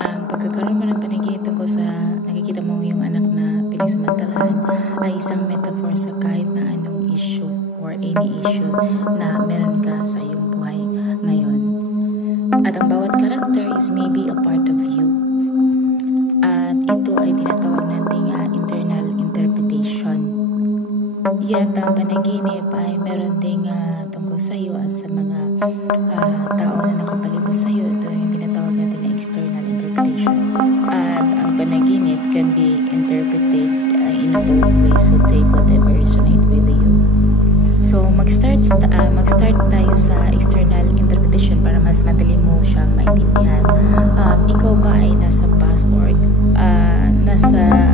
Ang pagkakaroon mo ng panaginip tungkol sa nakikita mo yung anak na pinagsamantalahan ay isang metaphor sa kahit na anong issue or any issue na meron ka sa iyong buhay ngayon. At ang bawat character is maybe a part of you. At ito ay tinatawag nating internal interpretation. Yet ang panaginip ay meron ding tungkol sa iyo at sa mga tao na nakapalibot sa iyo. Ito yung tinatawag natin na external interpretation. At ang panaginip can be interpreted in a both ways. So take whatever resonate with you. So mag-start tayo sa external interpretation para mas madali mo siyang maintindihan. Ikaw ba ay nasa past or nasa